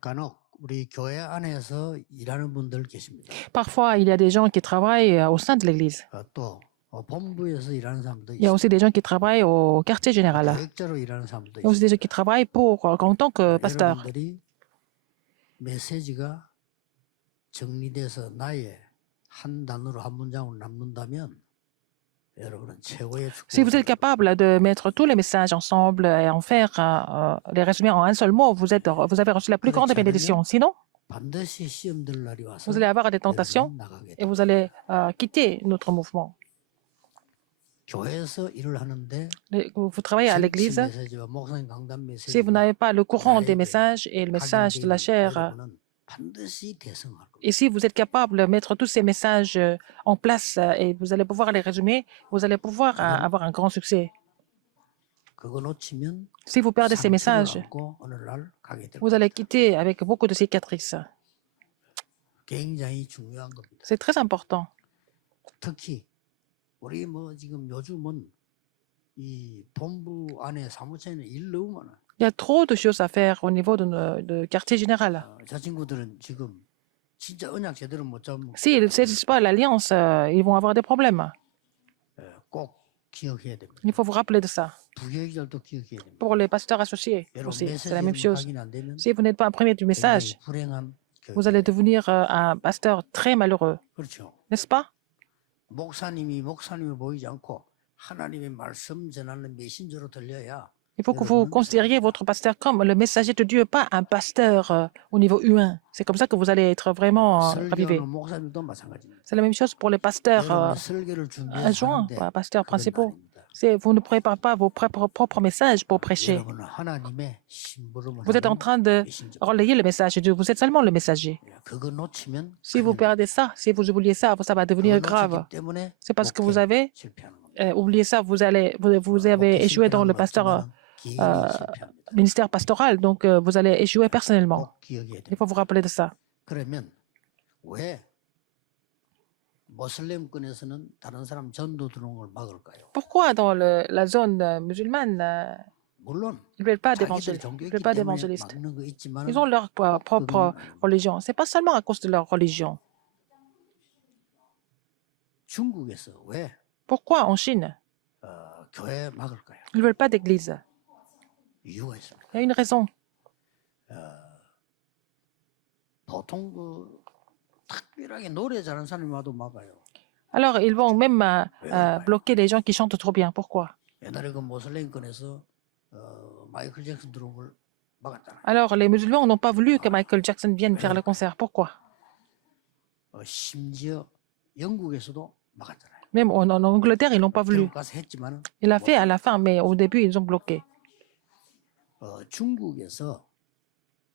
간혹 우리 교회 안에서 일하는 분들 계십니다. Parfois, il y a des gens qui travaillent au sein de l'Église. 또 본부에서 일하는 사람도 Il y a aussi des gens qui travaillent au quartier général. 교역자로 일하는 사람도 Il y a aussi des gens qui travaillent en tant que pasteur. 여러분들이 메시지가 정리돼서 나의 한 단어로 한 문장으로 남는다면 여러분은 최고의 Si vous êtes capable de mettre tous les messages ensemble et en faire les résumer en un seul mot, vous avez reçu la plus grande bénédiction. Sinon, 반드시 시험될 날이 와서 vous allez avoir des tentations et vous allez quitter notre mouvement. 교회에서 일을 하는데 Vous travaillez à l'église. 메시지와 목사님 강단 메시지 Si vous n'avez pas le courant des messages et le message de la chair, 반드시 대성할 겁니다. et si vous êtes capable de mettre tous ces messages en place et vous allez pouvoir les résumer, vous allez pouvoir avoir un grand succès. 그거 놓치면 Si vous perdez ces messages, 안고 어느 날 가게 될 vous allez quitter avec beaucoup de cicatrices. 굉장히 중요한 겁니다. C'est très important. 특히 우리 뭐 지금 요즘은 이 본부 안에 사무처에는 일 너무 많아. Il y a trop de choses à faire au niveau de quartier général. 저 친구들은 지금 진짜 언약 제대로 못 잡으면 S'ils ne saisissent pas l'alliance, ils vont avoir des problèmes. 꼭 기억해야 됩니다. Il faut vous rappeler de ça. 부교육자들도 기억해야 됩니다. Pour les pasteurs associés aussi, c'est la même chose. Si vous n'êtes pas imprimé du message, 불행한 vous allez devenir un pasteur très malheureux. 그렇죠. N'est-ce pas? 목사님이 보이지 않고 하나님의 말씀 전하는 메신저로 들려야 Il faut que vous considériez votre pasteur comme le messager de Dieu, pas un pasteur au niveau humain. C'est comme ça que vous allez être vraiment ravivé. 설교하는 목사님도 마찬가지입니다. C'est la même chose pour les pasteurs 여러분이 설교를 준비해서 adjoints, 하는데 pas pasteurs 그건 principaux. 아닙니다. Vous ne préparez pas vos propres messages pour prêcher. 여러분은 하나님의 심부름을 Vous êtes en 하는 train de 메신저. relayer le message de Dieu. Vous êtes seulement le messager. 그거 놓치면 Si vous perdez ça, si vous oubliez ça, ça va devenir grave. 때문에 C'est parce que vous avez 실패하는 겁니다. oublié ça, vous avez échoué dans le ministère pastoral, donc vous allez échouer personnellement. 꼭 기억해야 Il 돼요. faut vous rappeler de ça. 그러면 왜 모슬렘권에서는 다른 사람 전도 들어오는 걸 막을까요? Pourquoi dans la zone musulmane, 물론 ils ne veulent pas 자기들 d'évangélistes? 종교 Ils 있기 veulent pas 때문에 d'évangélistes. 막는 거 있지만 Ils ont leur propre religion. C'est pas seulement à cause de leur religion. 중국에서 왜 Pourquoi en Chine, 교회 막을까요? ils ne veulent pas d'église? 이유가 있습니다. Il y a une raison. 보통 특별하게 노래 잘하는 사람이 와도 막아요. Alors, ils vont même bloquer les gens qui chantent trop bien. Pourquoi? 옛날에 그 모슬렘권에서 마이클 잭슨 들어온 걸 막았잖아요. Alors, les musulmans n'ont pas voulu que Michael Jackson vienne faire le concert. Pourquoi? 심지어 영국에서도 막았잖아요. Même en Angleterre, ils n'ont pas voulu. 결국 가서 했지만 Il a fait à la fin, mais au début, ils ont bloqué. 중국에서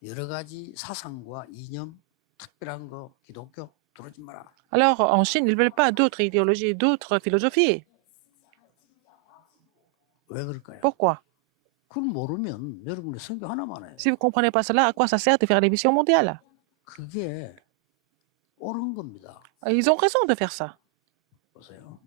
여러 가지 사상과 이념, 특별한 거 기독교 들어오지 마라. Alors, en Chine, ils ne veulent pas d'autres idéologies, d'autres philosophies. 왜 그럴까요? Pourquoi? 그걸 모르면 여러분이 성경 하나만 해요. Si vous ne comprenez pas cela, à quoi ça sert de faire les missions mondiales? 그게 옳은 겁니다. Ils ont raison de faire ça. 보세요.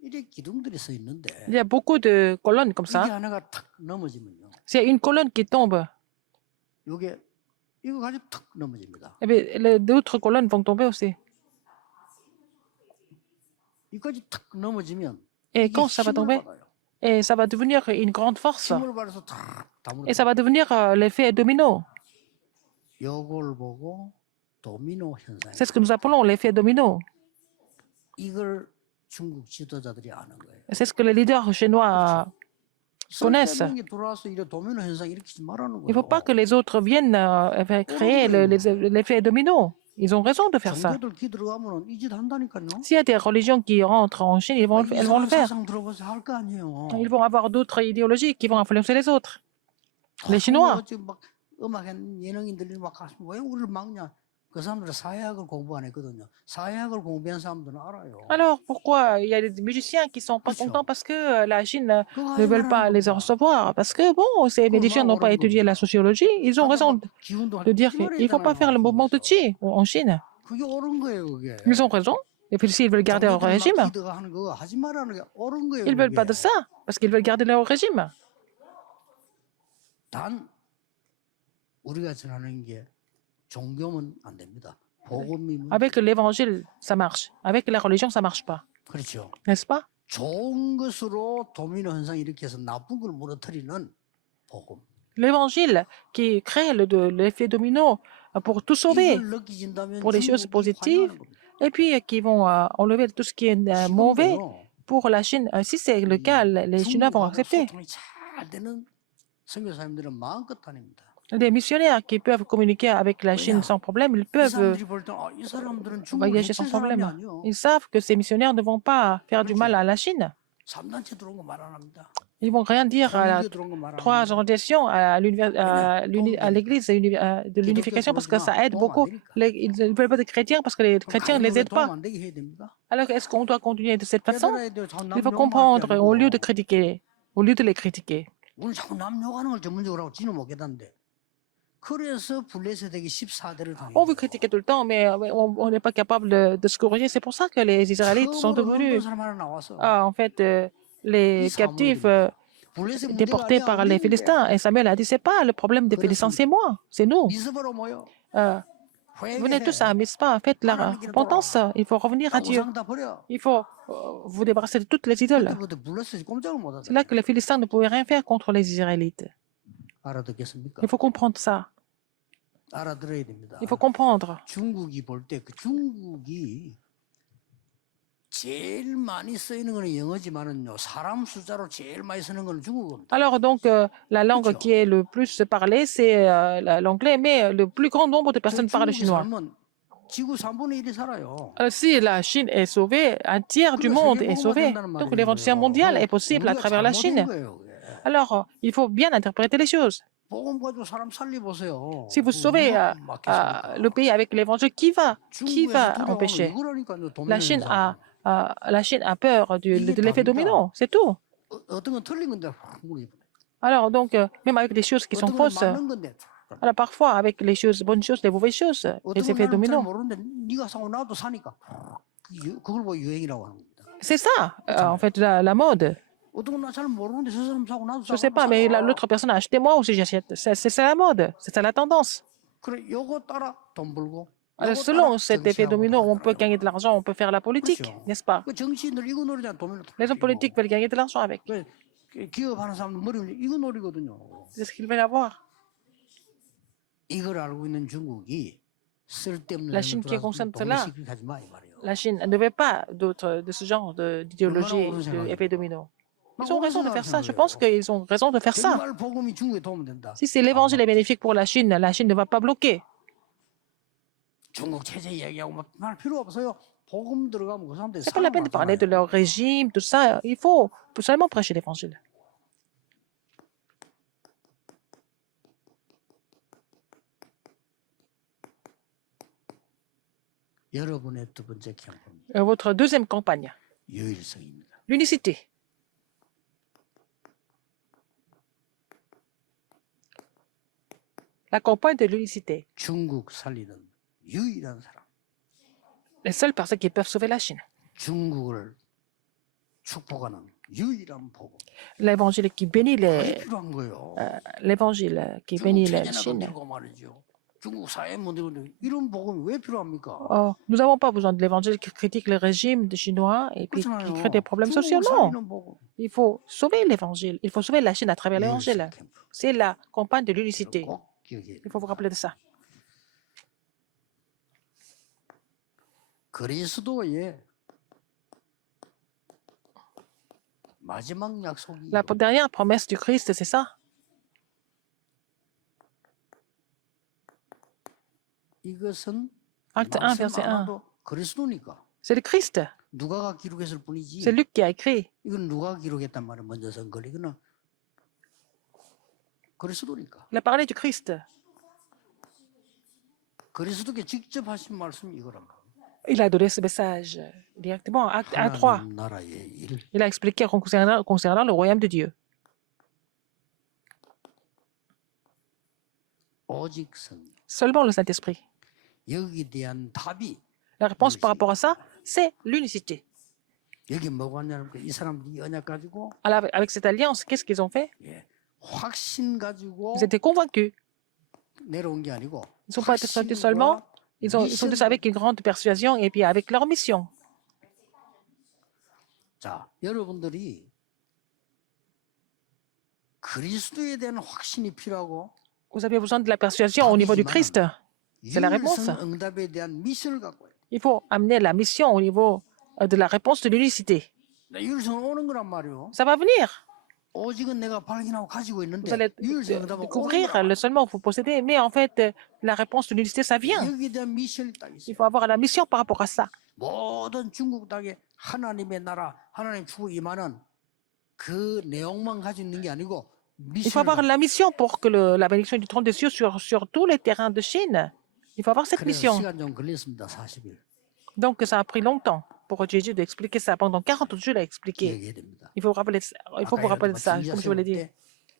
이렇게 기둥들이 서 있는데 Il y a beaucoup de colonnes comme 이게 ça. 하나가 탁 넘어지면요. S'il y a une colonne qui tombe, 요게 이거 가지고 탁 넘어집니다. eh bien, d'autres colonnes vont tomber aussi. 이까지 탁 넘어지면 Et 이게 quand ça va 힘을 tomber, 받아요. et ça va devenir une grande force. 힘을 받아서 탁 Et ça va devenir l'effet domino. 요걸 보고 도미노 현상. C'est ce que nous appelons l'effet domino. 이걸 중국 지도자들이 아는 거예요. C'est ce que les leaders chinois connaissent. 설대명이 들어와서 이래 도미노 현상 일으키지 말라는 Il ne faut 거예요. pas que les autres viennent créer l'effet domino. Ils ont raison de faire ça. 종교들 기 들어가면 이 짓 한다니까요. S'il y a des religions qui rentrent en Chine, elles vont le faire. 사상 들어봐서 할 거 아니에요. Ils vont avoir d'autres idéologies qui vont influencer les autres. Les Chinois. 지금 막 음악 예능인들이 막 가서 왜 우리를 막냐? 그 사람들은 사회학을 공부 안 했거든요. 사회학을 공부한 사람들은 알아요. Alors, pourquoi il y a des musiciens qui sont pas contents parce que la Chine ne veut pas les recevoir? Parce que, bon, ces musiciens n'ont pas étudié la sociologie. Ils ont raison de dire qu'il ne faut pas faire le mouvement de Qi en Chine. 그게 옳은 거예요, 그게. Ils ont raison. Et puis s'ils veulent garder leur régime, 기드가 하는 거 하지 말라는 게 옳은 거예요. ils ne veulent pas 그게. de ça, parce qu'ils veulent garder leur régime. 단 우리가 전하는 게 종교면 안 됩니다. 복음이면 Avec l'évangile, ça marche. Avec la religion, ça ne marche pas. 그렇죠. N'est-ce pas? 좋은 것으로 도미노 현상 일으켜서 나쁜 걸 무너뜨리는 복음. L'évangile qui crée l'effet domino pour tout sauver, 이걸 느끼신다면 pour les choses 중국이 positives, 환영하는 겁니다. et puis qui vont enlever tout ce qui est mauvais 지금도요. pour la Chine. Si c'est le cas, les Chinois vont 중국하고 accepter. 소통이 잘 되는 선교사님들은 마음껏 다닙니다. Des missionnaires qui peuvent communiquer avec la Chine sans problème, ils 이 peuvent 사람들이 볼 때 이 사람들은 중국을 voyager sans 해칠 사람이 problème. 아니요. Ils savent que ces missionnaires ne vont pas faire du mal à la Chine. 3단체 들어온 거 말 안 합니다. Ils vont rien dire à la 통일교 들어온 거 말 안 trois 합니다. orientations à l'église de l'unification parce que ça aide beaucoup. Ils ne veulent pas de chrétiens parce que les chrétiens ne les aident pas. 안 되게 해야 됩니까? Alors est-ce qu'on doit continuer de cette façon? 깨달아야 돼요. 자꾸 남 Il faut 욕만 comprendre 할게 au lieu de 아니고. critiquer, au lieu de les critiquer. 오늘 자꾸 남 욕하는 걸 전문적으로 하고 지는 못 깨닫는데. 그래서 블레셋에게 14대를 On veut 당했어요. critiquer tout le temps, mais on n'est pas capable de se corriger. C'est pour ça que les Israélites sont devenus, 사람 하나 나와서 en fait, les captifs 블레셋 문제가 déportés 아니야, par 우리 les 문제야. Philistins. Et Samuel a dit, c'est pas le problème des Philistins, c'est moi, c'est nous. 미스바로 모여. Venez 회개해. tous à Mispa, faites la repentance. Il faut revenir à Dieu. 우상 다 버려. Il faut vous débarrasser de toutes les idoles. 그때부터 블레셋이 꼼짝을 못 C'est 하더라. là que les Philistins ne pouvaient rien faire contre les Israélites. 알아듣겠습니까? Il faut comprendre ça. 알아들어야 됩니다. Il faut comprendre. 중국이 볼 때 그 중국이 제일 많이 쓰이는 거는 영어지만은요. 사람 숫자로 제일 많이 쓰는 거는 중국어입니다. Alors donc, la langue qui est le plus parlée, c'est l'anglais, mais le plus grand nombre de personnes parlent 중국이 chinois. 살면 지구 3분의 1이 살아요. Si la Chine est sauvée, un tiers du monde est sauvé. Donc l'évangile mondial est possible à travers la Chine. Alors, il faut bien interpréter les choses. 복음 가지고 사람 살려보세요. Si vous sauvez le pays avec l'évangile, qui va empêcher? La Chine a peur de l'effet domino, c'est tout. 어떤 건 틀린 건데 무리. Alors donc, même avec des choses qui sont 어떤 건 fausses, 맞는 건데. alors parfois avec les choses, bonnes choses, les mauvaises choses, les 어떤 effets 건 나는 잘 domino. 모르는데 네가 사고 나도 사니까 그걸 보고 유행이라고 하는 겁니다. C'est ça, en fait, la mode. 어떤 건 나 잘 모르는데 저 사람 사고 나도 Je ne sais 사고 pas, mais 사고. l'autre personne a acheté, moi aussi j'achète. C'est ça la mode, c'est ça la tendance. 그래 요거 따라 돈 벌고. Alors, 요거 selon 따라 cet effet 정치하고 domino, on peut 하더라고요. gagner de l'argent, on peut faire la politique, 그렇죠. n'est-ce pas? 그 정치인들 이거 노리잖아 돈을. Les hommes politiques veulent gagner de l'argent avec. 기업하는 사람들 머리 이거 노리거든요. C'est ce qu'ils veulent avoir. 이걸 알고 있는 중국이 쓸데없는 La Chine qui est consciente de cela. 동시에 하지 마 이 말이에요. La Chine ne veut pas de ce genre d'idéologie, d'effet domino. Ils ont raison de faire ça. Je pense qu'ils ont raison de faire ça. 정말 복음이 중국에 도움 된다. Si c'est l'évangile est bénéfique pour la Chine ne va pas bloquer. 중국 체제 얘기하고 말 필요 없어요. 복음 들어가면 그 사람들이 C'est pas la peine de parler de leur régime, tout ça. Il faut seulement prêcher l'évangile. 여러분의 두 번째 캠프는 Votre deuxième campagne, 유일성입니다. l'unicité. La campagne de l'unicité. 중국 살리는 유일한 사람. Les seules personnes qui peuvent sauver la Chine. 중국을 축복하는 유일한 복음. L'évangile qui bénit 그게 필요한 거예요. l'évangile qui 중국 bénit la 체제나 Chine. 건들고 말이죠. 중국 사회 문제인데 이런 복음이 왜 필요합니까? Oh, nous n'avons pas besoin de l'évangile qui critique le régime des Chinois et puis qui 그렇잖아요. crée des problèmes sociaux. 중국 Non, 살리는 복음. il faut sauver l'évangile. Il faut sauver la Chine à travers l'évangile. 유일성 캠프. C'est la campagne de l'unicité. 꼭 기억해야 Il faut vous rappeler de ça. 그리스도의 마지막 약속이 La dernière promesse du Christ, c'est ça. 이것은 Acte 1, 말씀 verset 1. 아마도 그리스도니까 C'est le Christ. 누가가 기록했을 뿐이지 C'est Luc qui a écrit. 이건 누가 기록했단 말이야 먼저 선걸 이거는 그리스도니까 Il a parlé du Christ. 그리스도께 직접 하신 말씀이 이거란 말이야. Il a donné ce message directement. Acte 1, 3. 하나님 나라의 일 Il a expliqué concernant le royaume de Dieu. 오직 성 Seulement le Saint-Esprit. 여기 대한 답이 La réponse par rapport à ça, c'est l'unicité. 여기 뭐가 왔냐면 이 사람들이 이 언약 가지고 Alors, avec cette alliance, qu'est-ce qu'ils ont fait? 예, 확신 가지고 Ils étaient convaincus. 내려온 게 아니고 Ils ne sont pas descendus seulement, ils sont descendus avec une grande persuasion et puis avec leur mission. 자, 여러분들이 그리스도에 대한 확신이 필요하고 Vous avez besoin de la persuasion au niveau du Christ. C'est la réponse. 유일성 응답에 대한 미션을 갖고 있다. Il faut amener la mission au niveau de la réponse de l'unicité. 유일성은 오는 거란 말이요. Ça va venir. 오직은 내가 발견하고 가지고 Vous 있는데 allez 유일성 응답은 오는 découvrir 거란 le seulement que vous possédez, mais en fait, la réponse de l'unicité, ça vient. 말이에요. 여기에 대한 미션이 딱 Il 있어요. faut avoir la mission par rapport à ça. 모든 중국 땅에 하나님의 나라, 하나님 축복 임하는 그 내용만 가지고 있는 게 아니고 Il faut avoir 미션을 la mission pour que la bénédiction du trône des cieux sur tous les terrains de Chine. Il faut avoir cette 그래서 mission. 시간 좀 걸렸습니다. 40일. Donc, ça a pris longtemps pour Jésus d'expliquer ça. Pendant 40 jours, il a expliqué. 기억해야 됩니다. Il faut vous rappeler de ça, 진짜 comme je vous l'ai dit. 세울 때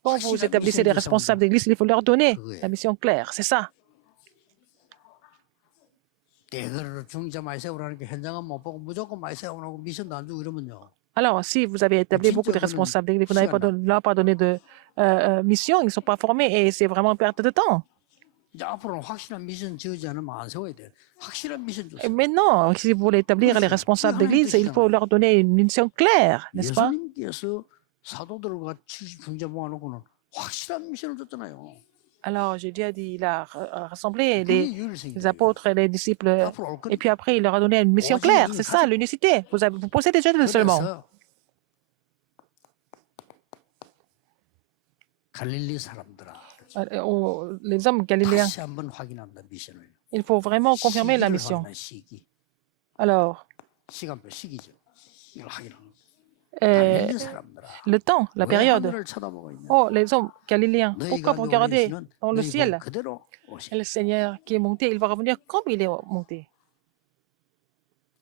Quand vous 확실한 établissez les 미션을 responsables d'église, il faut leur donner 그거예요. la mission claire. C'est ça. 대거를 중자 많이 세우라니까 현장은 못 보고 무조건 많이 세우라고 미션도 안 주고 이러면요. Alors, si vous avez établi beaucoup de responsables d'église, vous n'avez pas leur pas donné de mission, ils ne sont pas formés et c'est vraiment une perte de temps. 이제 앞으로는 확실한 미션 지어지 않으면 안 세워야 돼요. 확실한 미션 Et 주세요. maintenant, si vous voulez établir les responsables d'église, il faut leur donner une mission claire, n'est-ce pas? 예수님께서 사도들과 70중자 모아놓고는 확실한 미션을 줬잖아요. Alors, j'ai déjà dit, il a rassemblé 그게 les 유일성이에요. apôtres et les disciples, 앞으로 올 건- et puis après, il leur a donné une mission claire. C'est ça, l'unicité. Vous possédez déjà seulement. 그래서 갈릴리 사람들아 Les hommes galiléens, 다시 한번 확인한다 미션을. il faut vraiment confirmer la 시기를 mission. 확인해, 시기. Alors, 시간표 시기죠. 이걸 확인하는 거예요. euh, 갈릴리 사람들아. le temps, la 왜 période. 하늘을 쳐다보고 있냐? Oh, les hommes galiléens, 너희가 pourquoi vous regardez 노래하시는 dans le 너희 ciel? 복 그대로 오시리. Le Seigneur qui est monté, il va revenir comme il est monté.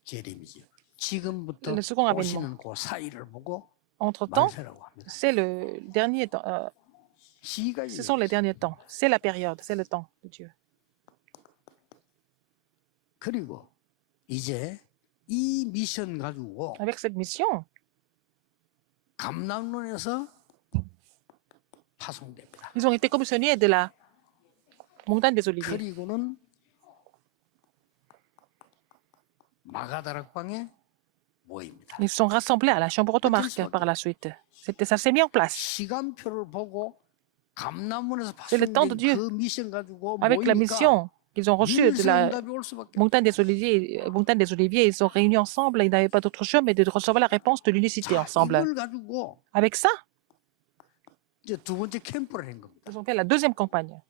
재림이죠. 지금부터 Le second avènement. 오시는 그 사이를 보고 Entre-temps, 만세라고 합니다. c'est le dernier temps. 시기가 Ce sont les derniers temps. C'est la période, c'est le temps de Dieu. 그리고 이제 이 미션 가지고 Avec cette mission, 감람론에서 파송됩니다. ils ont été commissionnés de la montagne des Oliviers. 그리고는 마가다락방에 모입니다. Ils sont rassemblés à la chambre automarque par la suite. Ça s'est mis en place. 시간표를 보고 감람문에서 C'est le temps de 파송된 Dieu. 그 미션 가지고 Avec la 모이니까 mission qu'ils ont reçue de la 유일성 응답이 올 수밖에 montagne des Oliviers, ils sont réunis ensemble et ils n'avaient pas d'autre choix mais de recevoir la réponse de l'unicité 자, ensemble. 이걸 가지고 Avec ça, 이제 두 번째 캠프를 한 겁니다. ils ont fait la deuxième campagne.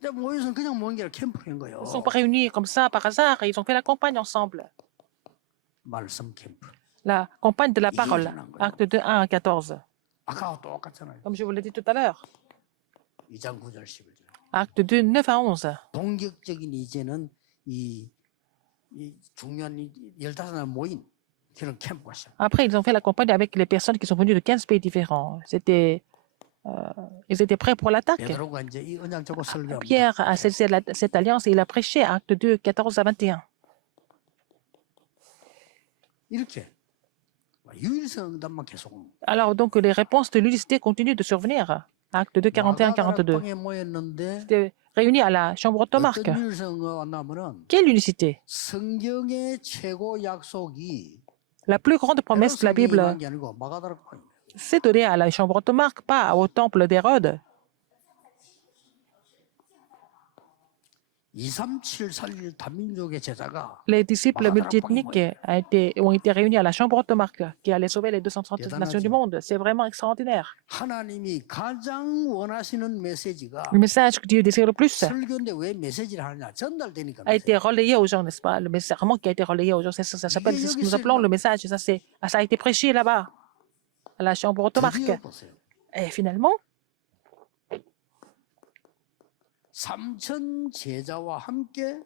이제 모여서 그냥 모인 게 아니라 캠프를 한 거예요. Ils ne sont pas réunis comme ça par hasard et ils ont fait la campagne ensemble. 말씀 캠프. La campagne de la parole, acte 2, 1 à 14. 아까와 똑같잖아요. Comme je vous l'ai dit tout à l'heure. 2장 9절 11절. Acte 2, 9 à 11. 본격적인 이제는 이 중요한 15날 모인 그런 캠프가 시작. Après, ils ont fait la campagne avec les personnes qui sont venues de 15 pays différents. Ils étaient prêts pour l'attaque. 베드로가 이제 이 언약 적고 설교합니다. Pierre a saisi cette alliance et il a prêché, acte 2, 14 à 21. 이렇게 유일성 응답만 계속 옵니다. Alors, donc, les réponses de l'unicité continuent de survenir. Acte 2, 41, 42. 마가다락방에 모였는데 C'était réunis à la chambre automarque. 어떤 유일성가 왔냐면은 Quelle unicité? 성경의 최고 약속이 La plus grande promesse de la 에베소서에 Bible 임한 게 아니고 마가다락방입니다. s'est donnée à la chambre automarque, pas au temple d'Hérode. 23741 다민족의 제자가 Les disciples multiethniques ont été réunis à la chambre automarque qui allait sauver les 230 nations du monde. C'est vraiment extraordinaire. 하나님이 가장 원하시는 메시지가 Le message que Dieu désire le plus 설교인데 왜 메시지를 하느냐 전달되니까 a été relayé aux gens, n'est-ce pas? Le message vraiment qui a été relayé aux gens, ça s'appelle, c'est ce que nous appelons le message. Ça a été prêché là-bas, à la chambre automarque. 드디어 보세요. Et finalement, 3천 제자와 함께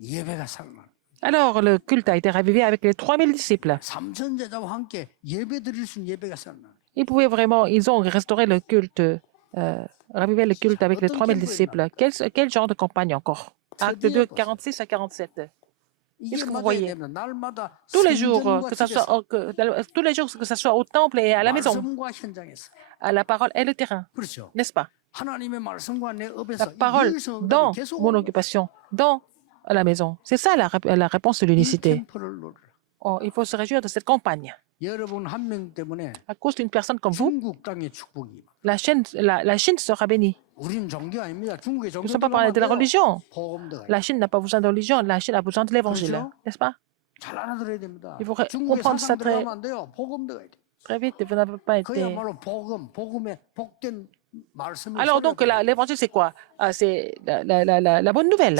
예배가 살아나. alors le culte a été ravivé avec les 3000 disciples. 3천 제자와 함께 예배 드릴 수 있는 예배가 살아나. Ils ont restauré le culte, ravivé le culte avec les 3000 disciples. Quel genre de campagne encore? Acte 2, 46 à 47. Qu'est-ce que vous voyez? Tous les jours, que ça soit, tous les jours, que ça soit au temple et à la maison, la parole est le terrain, n'est-ce pas? La parole dans mon occupation, dans la maison. C'est ça la réponse de l'unicité. Oh, il faut se réjouir de cette campagne. À cause d'une personne comme vous, la Chine sera bénie. Nous ne sommes pas parlé de la religion. La Chine n'a pas besoin de religion, la Chine a besoin de l'évangile, n'est-ce pas? Il faut comprendre ça très vite. Vous n'avez pas été... Alors donc, l'évangile, c'est quoi? C'est la bonne nouvelle.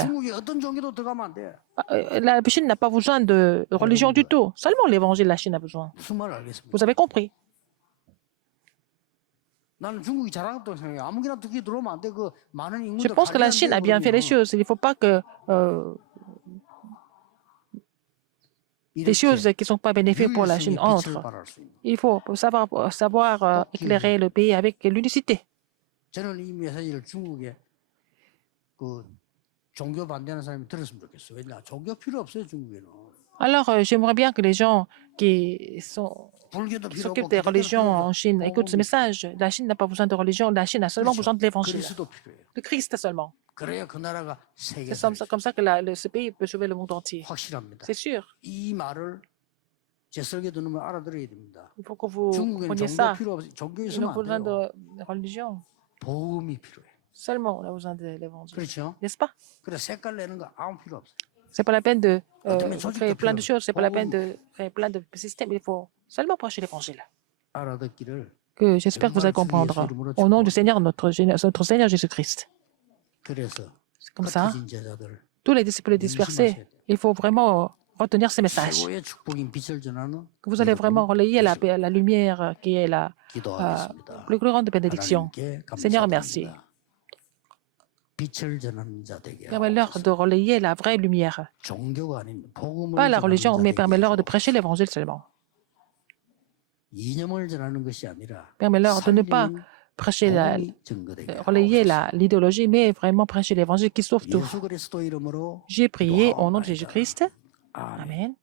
La Chine n'a pas besoin de religion du tout. Seulement l'évangile, la Chine a besoin. Vous avez compris? Je pense que la Chine a bien fait les choses. Il ne faut pas que des choses qui ne sont pas bénéfiques pour la Chine entrent. Il faut savoir éclairer le pays avec l'unicité. Alors, j'aimerais bien que les gens qui s'occupent des religions en Chine écoutent ce message. La Chine n'a pas besoin de religion, la Chine a seulement besoin de l'évangile, de Christ seulement. C'est comme ça que ce pays peut sauver le monde entier. C'est sûr. Il faut que vous compreniez ça. Il n'a pas besoin de religion. Seulement, on a besoin de l'évangile. N'est-ce pas? Ce n'est pas la peine de créer plein de choses, ce n'est pas la peine de créer plein de systèmes. Il faut seulement prêcher l'évangile. Que j'espère que vous allez comprendre. Au nom du Seigneur, notre Seigneur Jésus-Christ. C'est comme ça. Tous les disciples dispersés, il faut vraiment retenir ces messages. Que vous allez vraiment relayer la lumière qui est la plus grande bénédiction. Seigneur, merci. Permets-leur de relayer la vraie lumière. Pas la religion, mais permets-leur de prêcher l'évangile seulement. Permets-leur de ne pas prêcher relayer l'idéologie, mais vraiment prêcher l'évangile qui sauve tout. J'ai prié au nom de Jésus-Christ. Amen.